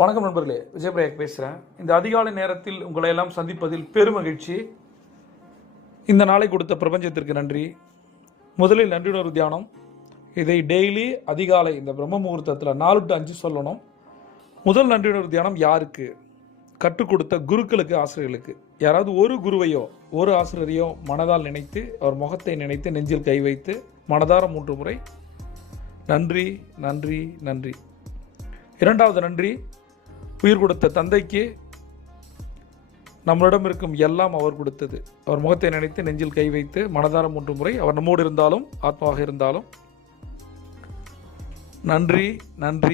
வணக்கம் நண்பர்களே, விஜயபிரயாக் பேசுகிறேன். இந்த அதிகாலை நேரத்தில் உங்களை எல்லாம் சந்திப்பதில் பெருமகிழ்ச்சி. இந்த நாளை கொடுத்த பிரபஞ்சத்திற்கு நன்றி. முதலில் நன்றியுணர்வு தியானம். இதை டெய்லி அதிகாலை இந்த பிரம்ம முகூர்த்தத்தில் 4 to 5 சொல்லணும். முதல் நன்றியுணர்வு தியானம் யாருக்கு? கற்றுக் கொடுத்த குருக்களுக்கு, ஆசிரியர்களுக்கு. யாராவது ஒரு குருவையோ ஒரு ஆசிரியரையோ மனதால் நினைத்து, அவர் முகத்தை நினைத்து, நெஞ்சில் கை வைத்து மனதார 3 முறை நன்றி நன்றி நன்றி. இரண்டாவது நன்றி, உயிர் கொடுத்த தந்தைக்கு. நம்மளிடம் இருக்கும் எல்லாம் அவர் கொடுத்தது. அவர் முகத்தை நினைத்து நெஞ்சில் கை வைத்து மனதார 3 முறை, அவர் நம்மோடு இருந்தாலும் ஆத்மாவாக இருந்தாலும் நன்றி நன்றி